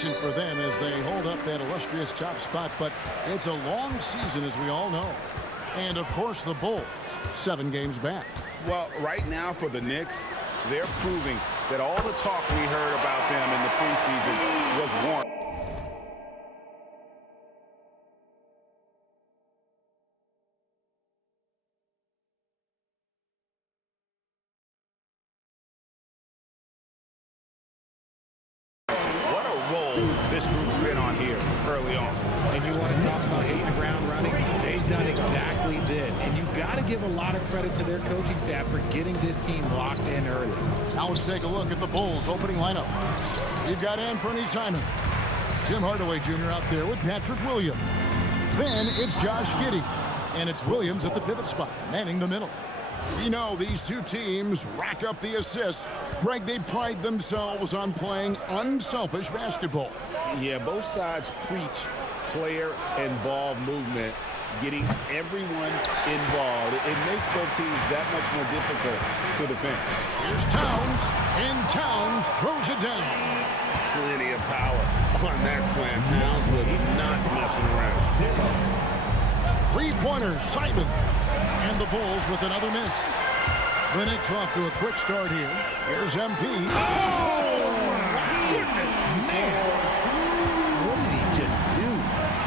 celebration for them as they hold up that illustrious top spot, but it's a long season, as we all know. And, of course, the Bulls, 7 games back. Well, right now for the Knicks, they're proving that all the talk we heard about them in the preseason was warranted. What a role this group's been on here early on. And you want to talk about hitting the ground running? They've done exactly this. And you've got to give a lot of credit to their coaching staff for getting this team locked in early. Now let's take a look at the Bulls' opening lineup. You've got Anthony Simon, Tim Hardaway Jr. out there with Patrick Williams. Then it's Josh Giddey, and it's Williams at the pivot spot, manning the middle. We know these two teams rack up the assists. Greg, they pride themselves on playing unselfish basketball. Yeah, both sides preach player and ball movement, getting everyone involved. It makes both teams that much more difficult to defend. Here's Towns, and Towns throws it down. Plenty of power on that slam. Towns was not messing around. 3-pointer, Simon. And the Bulls with another miss. The Knicks off to a quick start here. Here's MP. Oh, my goodness, man. What did he just do?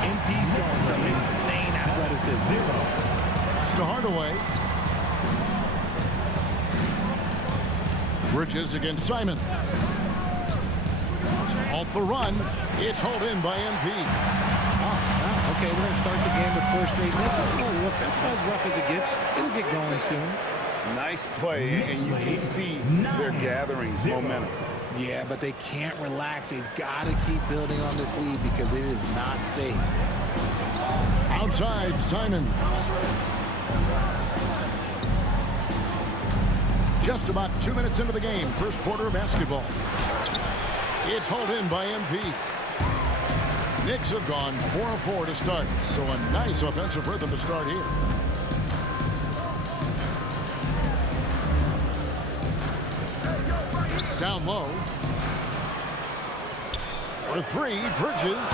MP saw some insane athleticism. Pass to Hardaway. Bridges against Simon. To halt the run. It's hauled in by MP. Okay, we're going to start the game with 4 straight misses. Oh, look, that's about as rough as it gets. It'll get going soon. Nice play, and you can see they're gathering momentum. Yeah, but they can't relax. They've got to keep building on this lead because it is not safe. Outside, Simon. Just about 2 minutes into the game, first quarter of basketball. It's hauled in by MP. Knicks have gone 4 of 4 to start, so a nice offensive rhythm to start here. Down low. For 3, Bridges.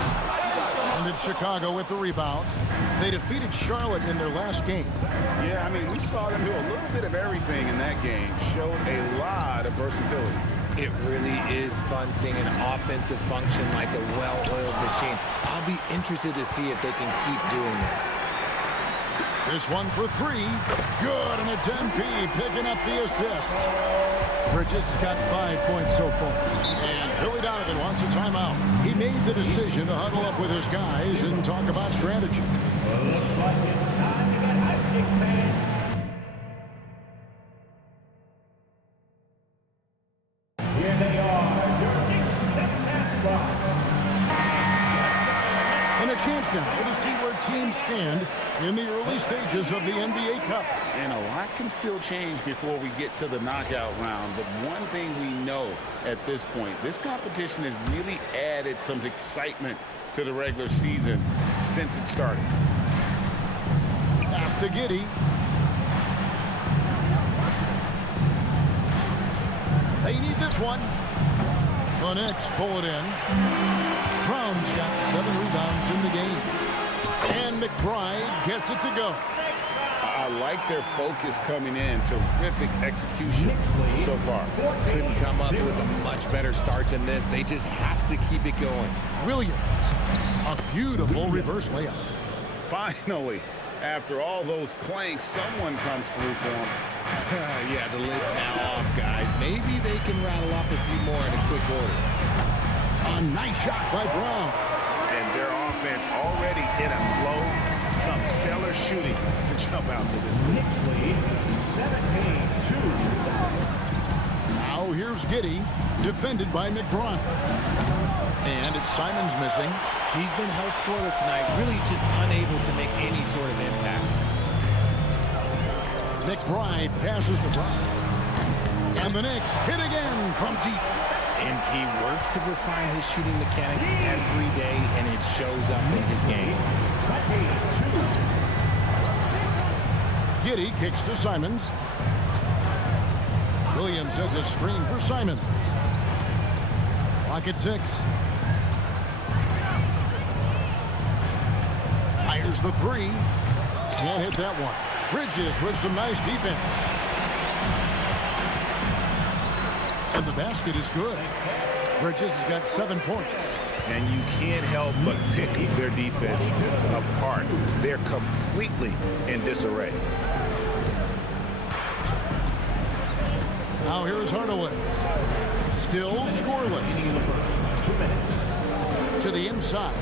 And it's Chicago with the rebound. They defeated Charlotte in their last game. Yeah, I mean, we saw them do a little bit of everything in that game. Showed a lot of versatility. It really is fun seeing an offensive function like a well-oiled machine. I'll be interested to see if they can keep doing this. This one for 3. Good, and it's MP picking up the assist. Bridges got 5 points so far. And Billy Donovan wants a timeout. He made the decision to huddle up with his guys and talk about strategy. Looks like it's time to get hyped, fans. Here they are, your Knicks at spot. And a chance now to see where teams stand in the early stages of the NBA Cup. And a lot can still change before we get to the knockout round. But one thing we know at this point, this competition has really added some excitement to the regular season since it started. Pass to Giddey. They need this one. The Knicks pull it in. Brown's got 7 rebounds in the game. And McBride gets it to go. I like their focus coming in. Terrific execution so far. Couldn't come up with a much better start than this. They just have to keep it going. Williams, a beautiful reverse layup. Finally, after all those clanks, someone comes through for them. Yeah, the lid's now off, guys. Maybe they can rattle off a few more in a quick order. A nice shot by Brown. And their offense already in a flow. Some stellar shooting to jump out to this lead. Knicks lead 17-2. Now here's Giddey, defended by McBride. And it's Simon's missing. He's been held scoreless tonight, really just unable to make any sort of impact. McBride passes to Brown. And the Knicks hit again from deep. And he works to refine his shooting mechanics every day, and it shows up in his game. Giddey kicks to Simons. Williams sets a screen for Simons. Clock at 6. Here's the three. Can't hit that one. Bridges with some nice defense. And the basket is good. Bridges has got 7 points. And you can't help but pick their defense apart. They're completely in disarray. Now here's Hardaway. Still scoreless. To the inside.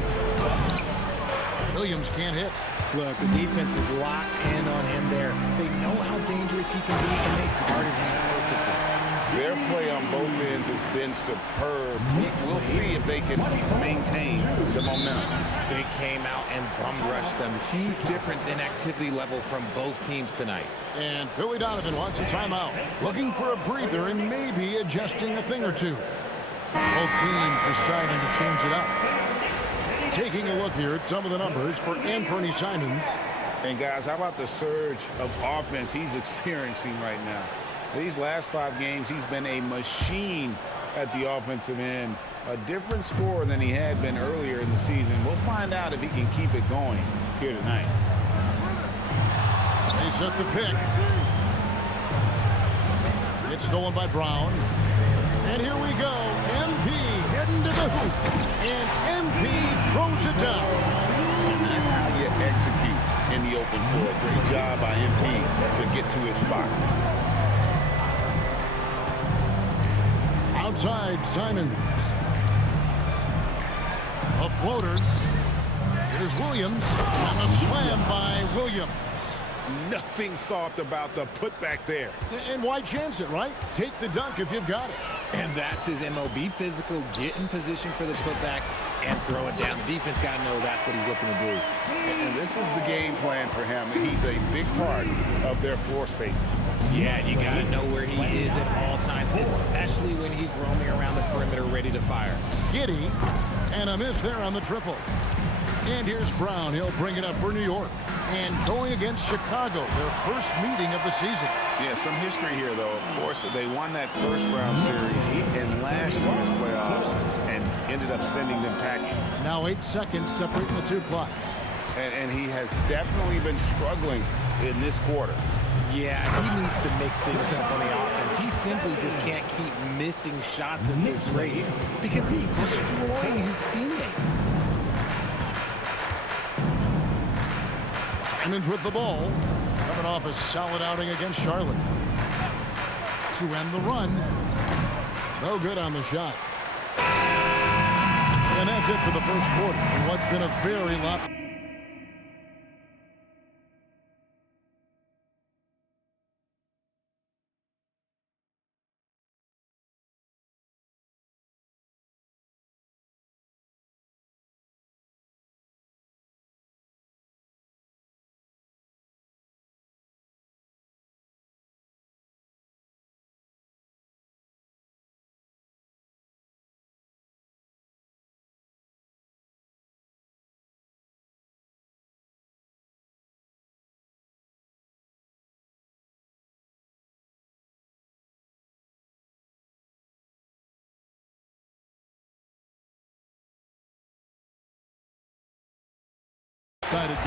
Williams can't hit. Look, the defense was locked in on him there. They know how dangerous he can be, and they guarded him perfectly. Their play on both ends has been superb. We'll see if they can maintain the momentum. They came out and bum rushed them. Huge difference in activity level from both teams tonight. And Billy Donovan wants a timeout. Looking for a breather and maybe adjusting a thing or two. Both teams deciding to change it up. Taking a look here at some of the numbers for Anthony Simons. And guys, how about the surge of offense he's experiencing right now? These last 5 games, he's been a machine at the offensive end. A different scorer than he had been earlier in the season. We'll find out if he can keep it going here tonight. They set the pick. It's stolen by Brown. And here we go. MP heading to the hoop. And MP throws it down. And that's how you execute in the open floor. Great job by MP to get to his spot. Outside, Simons. A floater. Here's Williams. And a slam by Williams. Nothing soft about the putback there. And why chance it, right? Take the dunk if you've got it. And that's his MO. Be physical, get in position for the putback, and throw it down. The defense got to know that's what he's looking to do. And this is the game plan for him. He's a big part of their floor spacing. Yeah, you got to know where he is at all times, especially when he's roaming around the perimeter ready to fire. Giddey, and a miss there on the triple. And here's Brown. He'll bring it up for New York. And going against Chicago, their first meeting of the season. Yeah, some history here, though. Of course, they won that first-round series in last year's playoffs and ended up sending them packing. Now 8 seconds separating the two clocks. And he has definitely been struggling in this quarter. Yeah, he needs to mix things up on the offense. He simply just can't keep missing shots at this rate because he's destroying his teammates. Simons with the ball. Coming off a solid outing against Charlotte. To end the run. No good on the shot. And that's it for the first quarter in what's been a very lopsided.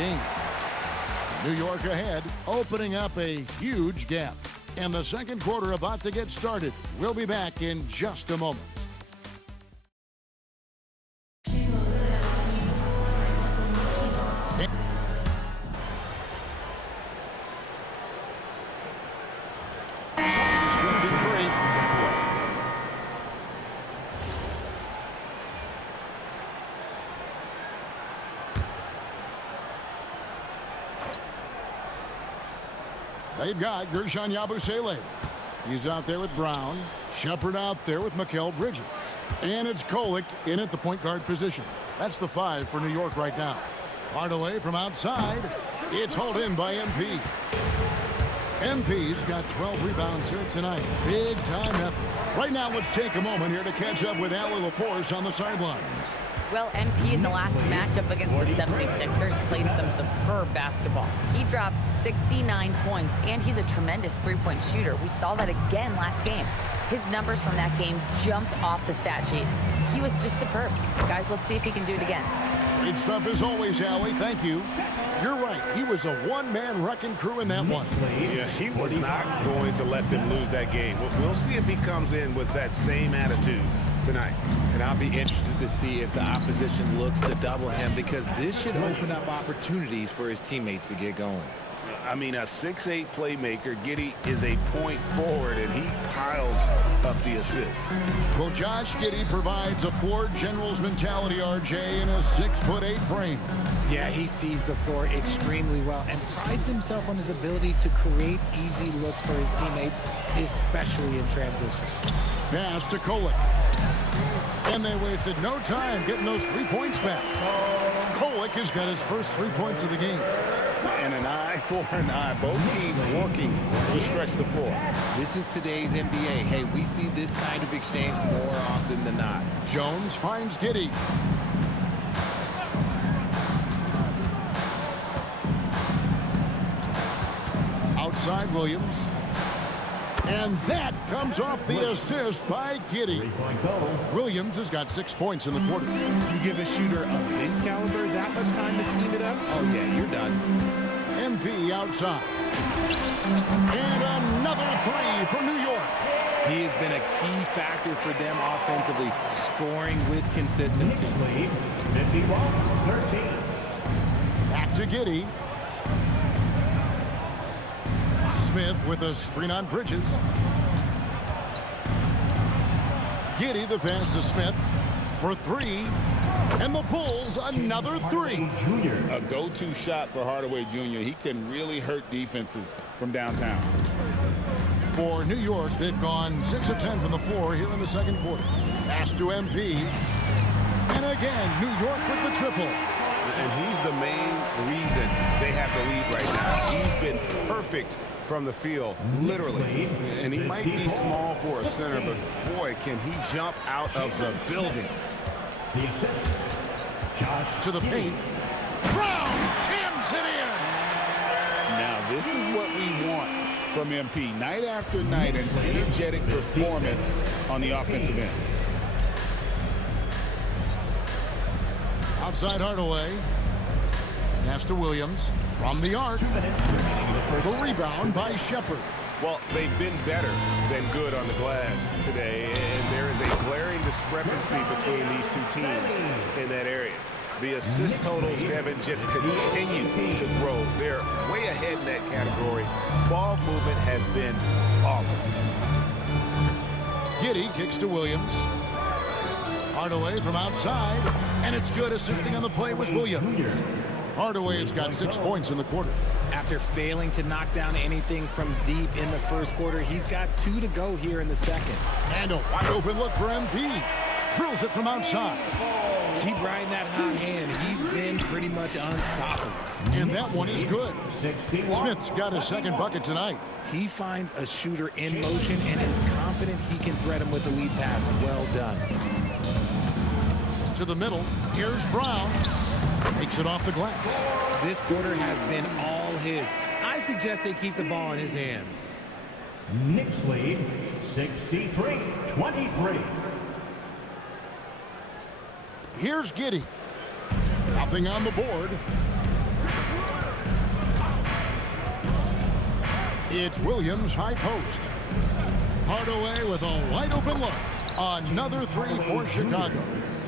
game. New York ahead, opening up a huge gap. And the second quarter about to get started. We'll be back in just a moment. They've got Gershon Yabusele. He's out there with Brown. Shepard out there with Mikal Bridges. And it's Kolek in at the point guard position. That's the 5 for New York right now. Hardaway from outside. It's hauled in by MP. MP's got 12 rebounds here tonight. Big time effort. Right now, let's take a moment here to catch up with Allie LaForce on the sidelines. Well, MP in the last matchup against the 76ers played some superb basketball. He dropped 69 points, and he's a tremendous three-point shooter. We saw that again last game. His numbers from that game jumped off the stat sheet. He was just superb. Guys, let's see if he can do it again. Great stuff as always, Howie. Thank you. You're right. He was a one-man wrecking crew in that one. Yeah, he was not going to let them lose that game. We'll see if he comes in with that same attitude tonight. And I'll be interested to see if the opposition looks to double him, because this should open up opportunities for his teammates to get going. I mean, a 6'8" playmaker. Giddey is a point forward, and he piles up the assists. Well, Josh Giddey provides a Ford General's mentality, RJ, in a 6'8" frame. Yeah, he sees the floor extremely well and prides himself on his ability to create easy looks for his teammates, especially in transition. Pass to Kolek. And they wasted no time getting those 3 points back. Kolek has got his first 3 points of the game. And an eye for an eye. Both teams working to stretch the floor. This is today's NBA. Hey, we see this kind of exchange more often than not. Jones finds Giddey. Outside Williams. And that comes off the assist by Giddey. Williams has got 6 points in the quarter. You give a shooter of his caliber that much time to seam it up? Oh, yeah, you're done. MP outside. And another three for New York. He has been a key factor for them offensively, scoring with consistency. 51-13. Back to Giddey. Smith with a screen on Bridges. Giddey, the pass to Smith for three. And the Bulls another three. A go-to shot for Hardaway Jr. He can really hurt defenses from downtown. For New York, they've gone 6 of 10 from the floor here in the second quarter. Pass to MP. And again, New York with the triple. And he's the main reason they have the lead right now. He's been perfect from the field, literally. And he might be small for a center, but boy, can he jump out of the building. The assist, Josh To the paint. Brown jams it in. Now, this is what we want from MP. Night after night, an energetic performance on the offensive end. Outside Hardaway. Pass to Williams from the arc. The rebound by Shepard. Well, they've been better than good on the glass today, and there is a glaring discrepancy between these two teams in that area. The assist totals, Kevin, just continue to grow. They're way ahead in that category. Ball movement has been flawless. Giddey kicks to Williams. Hardaway from outside, and it's good. Assisting on the play was Williams. Hardaway has got 6 points in the quarter. After failing to knock down anything from deep in the first quarter, he's got 2 to go here in the second. And a wide open look for MP. Drills it from outside. Keep riding that hot hand. He's been pretty much unstoppable. And that one is good. Smith's got his second bucket tonight. He finds a shooter in motion and is confident he can thread him with the lead pass. Well done. To the middle. Here's Brown. Takes it off the glass. This quarter has been all his. I suggest they keep the ball in his hands. Knicks lead 63-23. Here's Giddey. Nothing on the board. It's Williams high post. Hardaway with a wide open look. Another three for Chicago.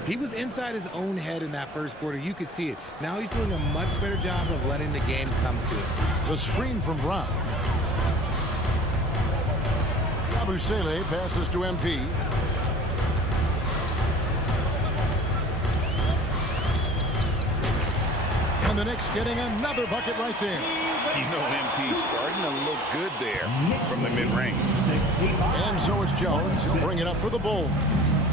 He was inside his own head in that first quarter. You could see it. Now he's doing a much better job of letting the game come to him. The screen from Brown. Abusele passes to MP. And the Knicks getting another bucket right there. You know, MP starting to look good there from the mid-range. And so it's Jones. He'll bring it up for the Bulls.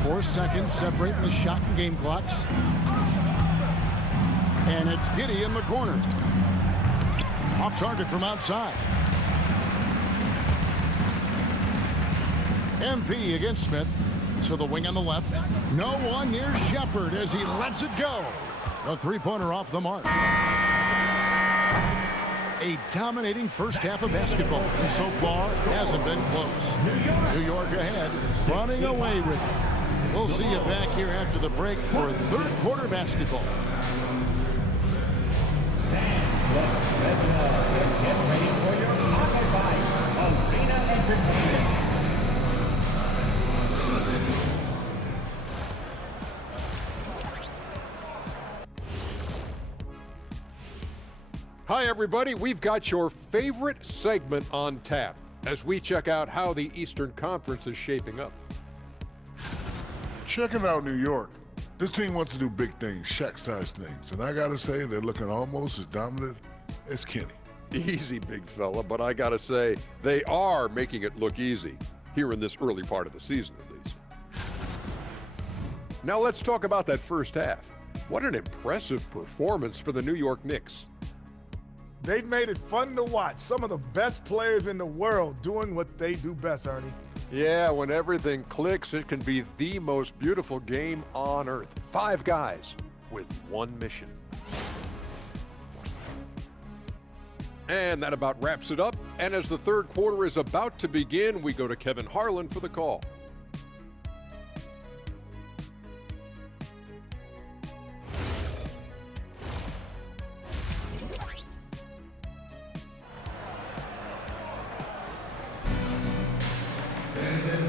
4 seconds separating the shot and game clocks. And it's Giddey in the corner. Off target from outside. MP against Smith. To the wing on the left. No one near Shepard as he lets it go. A three-pointer off the mark. A dominating first half of basketball. And so far, hasn't been close. New York ahead, running away with it. We'll see you back here after the break for third quarter basketball. Fans, let's rev it up and get ready for your occupied arena entertainment. Hi, everybody. We've got your favorite segment on tap as we check out how the Eastern Conference is shaping up. Checking out New York. This team wants to do big things, Shaq-sized things, and I gotta say they're looking almost as dominant as Kenny. Easy, big fella, but I gotta say, they are making it look easy, here in this early part of the season at least. Now let's talk about that first half. What an impressive performance for the New York Knicks. They've made it fun to watch. Some of the best players in the world doing what they do best, Ernie. Yeah, when everything clicks, it can be the most beautiful game on earth. 5 guys with one mission. And that about wraps it up. And as the third quarter is about to begin, we go to Kevin Harlan for the call.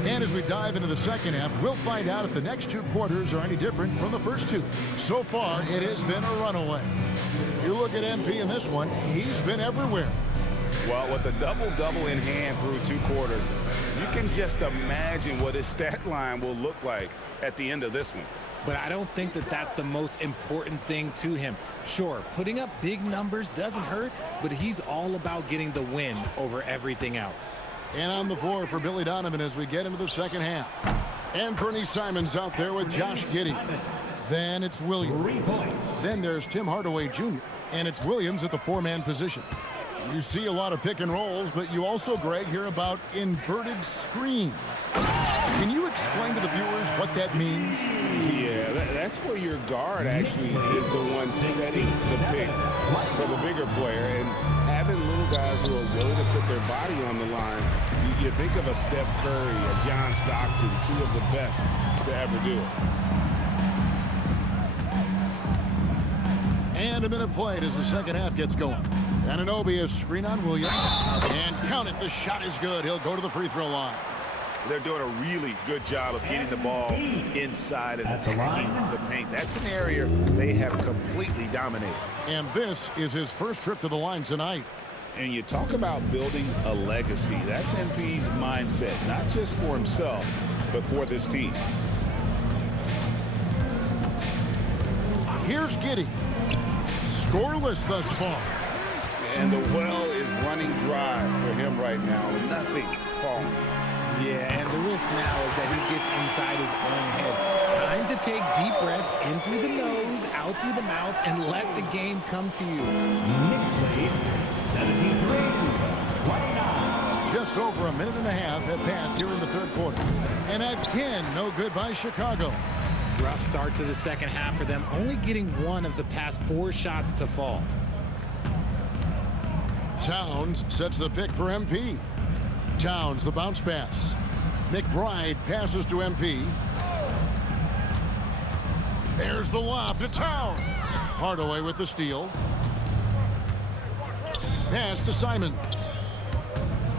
And as we dive into the second half, we'll find out if the next 2 quarters are any different from the first 2. So far, it has been a runaway. You look at MP in this one, he's been everywhere. Well, with a double-double in hand through 2 quarters, you can just imagine what his stat line will look like at the end of this one. But I don't think that that's the most important thing to him. Sure, putting up big numbers doesn't hurt, but he's all about getting the win over everything else. And on the floor for Billy Donovan as we get into the second half. Anthony Simons out there with Josh Giddey. Then it's Williams. Then there's Tim Hardaway Jr. And it's Williams at the 4-man position. You see a lot of pick and rolls, but you also, Greg, hear about inverted screens. Can you explain to the viewers what that means? Yeah, that's where your guard actually is the one setting the pick for the bigger player. And having little guys who are willing to put their body on the line, you think of a Steph Curry, a John Stockton, 2 of the best to ever do it. And a minute played as the second half gets going. Anunoby is screen on Williams. And count it, the shot is good. He'll go to the free throw line. They're doing a really good job of getting the ball inside and attacking the paint. That's an area they have completely dominated. And this is his first trip to the line tonight. And you talk about building a legacy. That's MP's mindset, not just for himself, but for this team. Here's Giddey. Scoreless thus far. And the well is running dry for him right now. Nothing falling. Yeah, and the risk now is that he gets inside his own head. Time to take deep breaths in through the nose, out through the mouth, and let the game come to you. Knicks lead 73-29. Just over a minute and a half have passed here in the third quarter. And again, no good by Chicago. Rough start to the second half for them, only getting 1 of the past 4 shots to fall. Towns sets the pick for MP. Towns, the bounce pass. McBride passes to MP. There's the lob to Towns. Hardaway with the steal. Pass to Simons.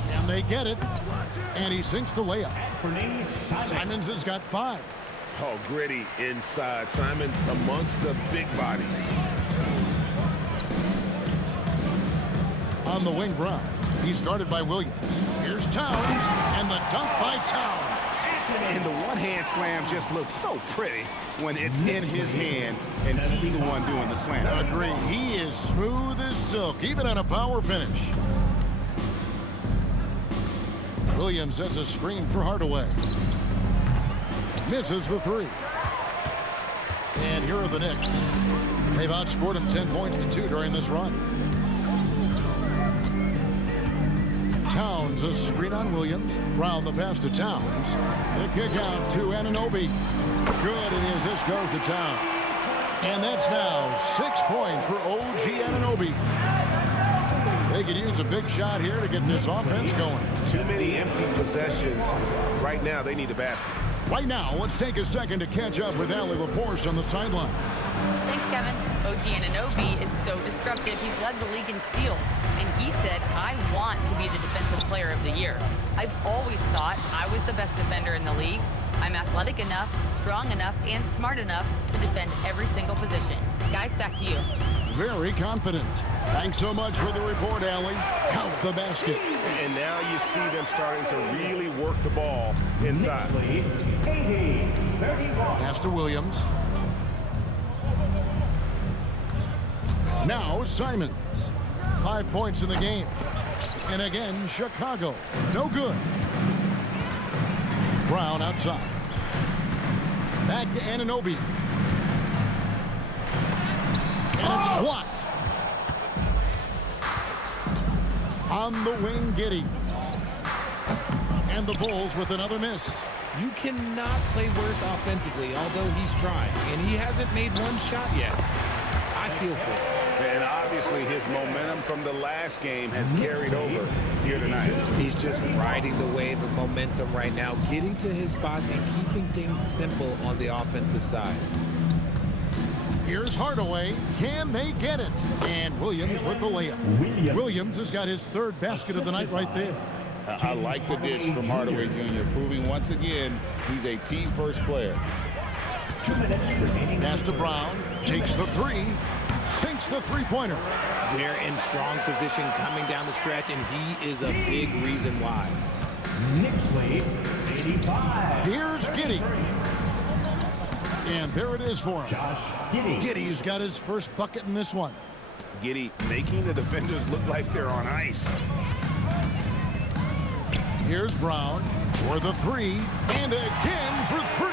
Can they get it? And he sinks the layup. Simons has got 5. Oh, gritty inside. Simons amongst the big bodies. On the wing Brown. He's guarded by Williams. Here's Towns, and the dunk by Towns. And the one-hand slam just looks so pretty when it's in his hand, and he's the one doing the slam. Agreed. He is smooth as silk, even on a power finish. Williams sets a screen for Hardaway. Misses the 3. And here are the Knicks. They've outscored him 10 points to 2 during this run. Towns, a screen on Williams. Brown, the pass to Towns. The kick out to Anunoby. Good, and his assist goes to Towns. And that's now 6 points for OG Anunoby. They could use a big shot here to get this offense going. Too many empty possessions. Right now, they need a basket. Right now, let's take a second to catch up with Allie LaForce on the sideline. Thanks, Kevin. OG Anunoby is so disruptive. He's led the league in steals. And he said, I want to be the defensive player of the year. I've always thought I was the best defender in the league. I'm athletic enough, strong enough, and smart enough to defend every single position. Guys, back to you. Very confident. Thanks so much for the report, Allie. Count the basket. And now you see them starting to really work the ball inside. 80-31. Pass to Williams. Now Simons. 5 points in the game. And again, Chicago. No good. Brown outside. Back to Anunoby. And it's blocked. On the wing, Giddey. And the Bulls with another miss. You cannot play worse offensively, although he's trying. And he hasn't made one shot yet. I feel for him. And obviously his momentum from the last game has carried over here tonight. He's just riding the wave of momentum right now, getting to his spots and keeping things simple on the offensive side. Here's Hardaway. Can they get it? And Williams with the layup. Williams has got his third basket of the night right there. I like the dish from Hardaway Jr., proving once again he's a team-first player. 2 minutes remaining. Pass to Brown. Takes the three. Sinks the three-pointer. They're in strong position coming down the stretch, and he is a big reason why. Knicks lead 85. Here's Giddey. And there it is for him. Josh Giddey. Giddey's got his first bucket in this one. Giddey making the defenders look like they're on ice. Here's Brown for the three. And again for three.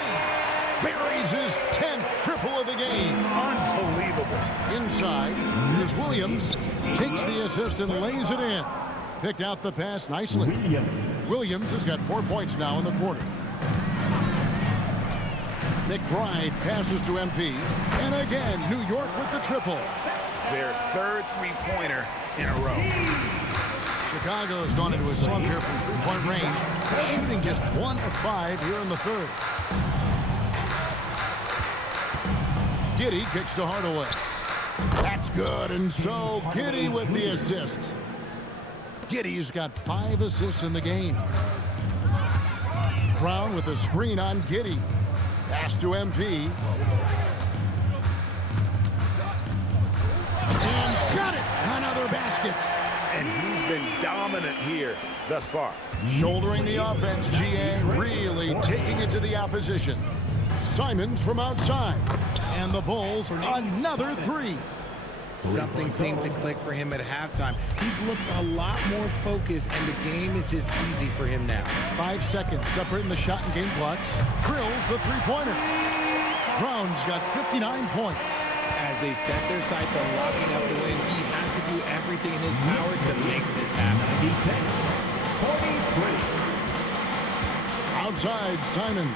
Buries his 10th triple of the game. Unbelievable. Inside, here's Williams. Takes the assist and lays it in. Picked out the pass nicely. Williams has got 4 points now in the quarter. McBride passes to MP. And again, New York with the triple. Their third three-pointer in a row. Chicago has gone into a slump here from three-point range, shooting just 1 of 5 here in the third. Giddey kicks to Hardaway. That's good, and so Giddey with the assist. Giddey's got 5 assists in the game. Brown with a screen on Giddey. Pass to MP. And got it! Another basket. And he's been dominant here thus far. Shouldering the offense, GA really taking it to the opposition. Simons from outside. And the Bulls, another three. Something seemed to click for him at halftime. He's looked a lot more focused, and the game is just easy for him now. 5 seconds separating the shot and game clocks. Drills the three-pointer. Brown's got 59 points. As they set their sights on locking up the win, he has to do everything in his power to make this happen. 43. Outside, Simon.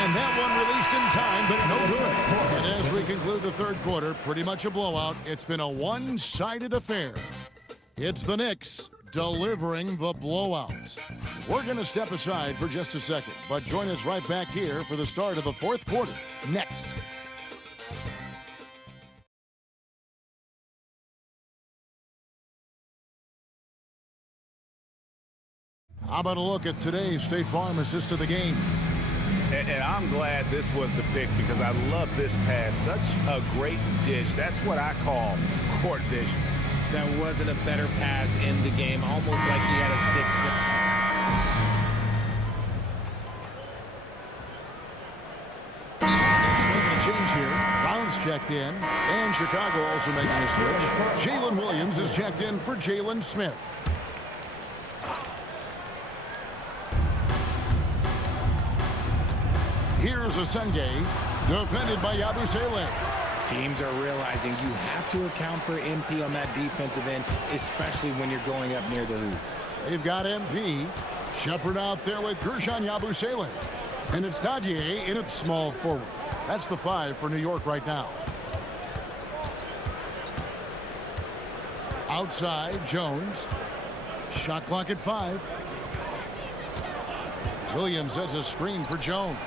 And that one released in time, but no good. And as we conclude the third quarter, pretty much a blowout. It's been a one-sided affair. It's the Knicks delivering the blowout. We're going to step aside for just a second, but join us right back here for the start of the fourth quarter. Next. How about a look at today's State Farm assist of the game? And I'm glad this was the pick because I love this pass. Such a great dish. That's what I call court vision. There wasn't a better pass in the game, almost like he had a sixth. Making a change here. Brown's checked in, and Chicago also making a switch. Jalen Williams is checked in for Jalen Smith. Here's Asenge, defended by Yabusele. Teams are realizing you have to account for MP on that defensive end, especially when you're going up near the hoop. They've got MP. Shepard out there with Gershon Yabusele. And it's Dadier in at small forward. That's the 5 for New York right now. Outside, Jones. Shot clock at 5. Williams sets a screen for Jones.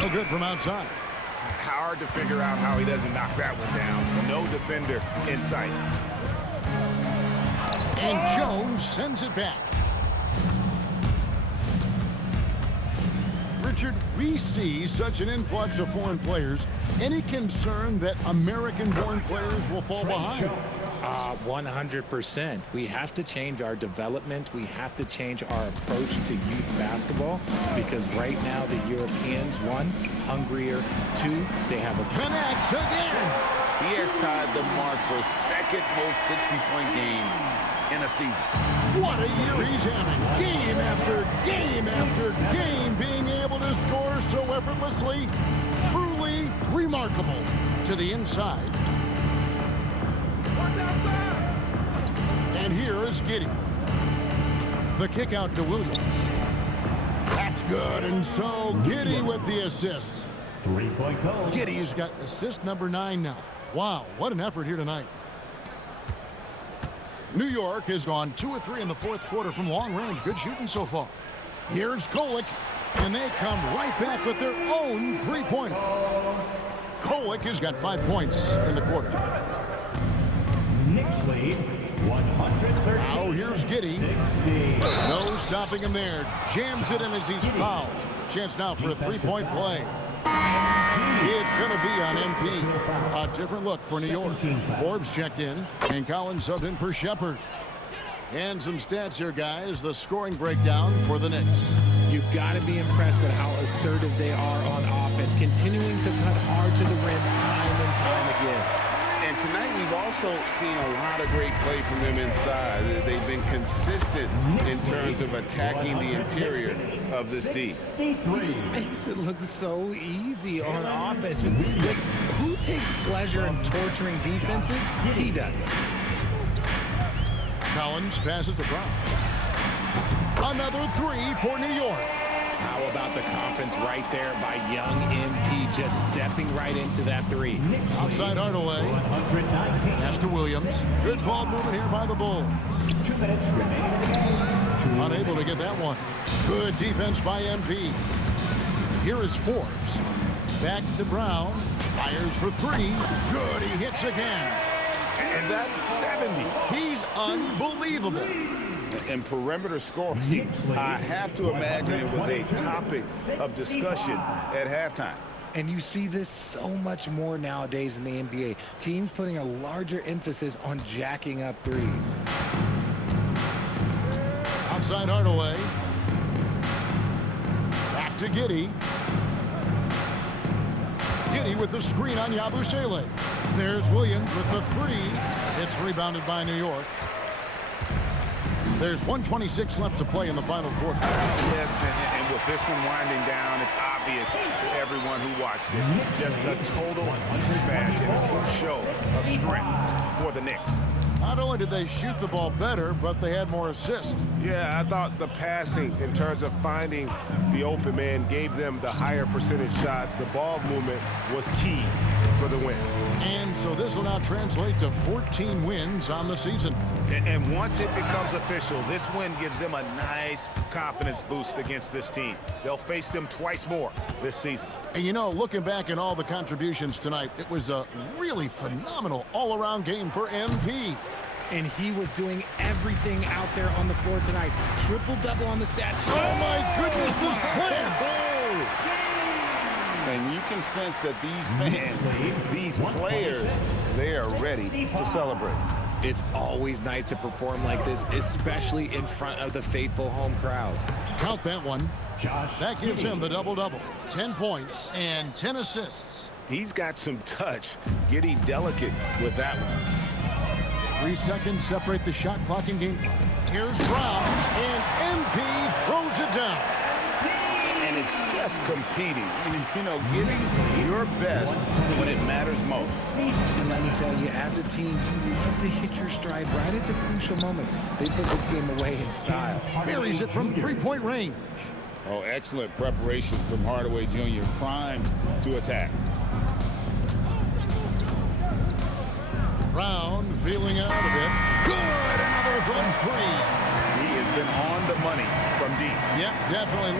No good from outside. Hard to figure out how he doesn't knock that one down. No defender in sight. And Jones sends it back. Richard, we see such an influx of foreign players. Any concern that American-born players will fall behind? 100%. We have to change our development. We have to change our approach to youth basketball because right now the Europeans, one, hungrier, two, they have a... Connects again! He has tied the mark for second most 60-point games in a season. What a year he's having. Game after game after game being able to score so effortlessly. Truly remarkable. To the inside. And here is Giddey. The kick out to Williams. That's good, and so Giddey with the assist. 3-point goal. Giddey's got assist number 9 now. Wow, what an effort here tonight. New York has gone 2 of 3 in the fourth quarter from long range. Good shooting so far. Here's Kolek, and they come right back with their own three-pointer. Kolek has got 5 points in the quarter. Knicks lead 113. Now here's Giddey. No stopping him there. Jams it in as he's fouled. Chance now for a three-point play. It's going to be on MP. A different look for New York. Forbes checked in, and Collins subbed in for Shepard. And some stats here, guys. The scoring breakdown for the Knicks. You got to be impressed with how assertive they are on offense, continuing to cut hard to the rim time and time again. And tonight we've also seen a lot of great play from them inside. They've been consistent in terms of attacking the interior of this D. He just makes it look so easy on offense. Like, who takes pleasure in torturing defenses? He does. Collins passes to Brown. Another 3 for New York. How about the confidence right there by young MP just stepping right into that 3? Outside Hardaway. Pass to Williams. Good ball movement here by the Bulls. 2 minutes remaining. Unable to get that one. Good defense by MP. Here is Forbes. Back to Brown. Fires for 3. Good, he hits again. And that's 70. He's unbelievable. And perimeter scoring, I have to imagine it was a topic of discussion at halftime. And you see this so much more nowadays in the NBA. Teams putting a larger emphasis on jacking up threes. Outside Hardaway. Back to Giddey. Giddey with the screen on Yabusele. There's Williams with the 3. It's rebounded by New York. There's 1:26 left to play in the final quarter. Yes, and with this one winding down, it's obvious to everyone who watched it. Just a total mismatch and a true show of strength for the Knicks. Not only did they shoot the ball better, but they had more assists. Yeah, I thought the passing in terms of finding the open man gave them the higher percentage shots. The ball movement was key for the win. And so this will now translate to 14 wins on the season. And once it becomes official, this win gives them a nice confidence boost against this team. They'll face them twice more this season. And you know, looking back at all the contributions tonight, it was a really phenomenal all-around game for MP. And he was doing everything out there on the floor tonight. Triple-double on the stat sheet. Oh, my goodness, the slam! And you can sense that these fans, these players, they are ready to celebrate. It's always nice to perform like this, especially in front of the faithful home crowd. Count that one. That gives him the double-double. 10 points and 10 assists. He's got some touch. Giddey delicate with that one. 3 seconds separate the shot clock and game clock. Here's Brown, and MP throws it down. And it's just competing. You know, giving your best when it matters most. And let me tell you, as a team, you love to hit your stride right at the crucial moments. They put this game away in style. Buries it from three-point range. Oh, excellent preparation from Hardaway Jr. Primed to attack. Brown feeling out a bit. Good, another from 3. He has been on the money from deep. Yep, definitely.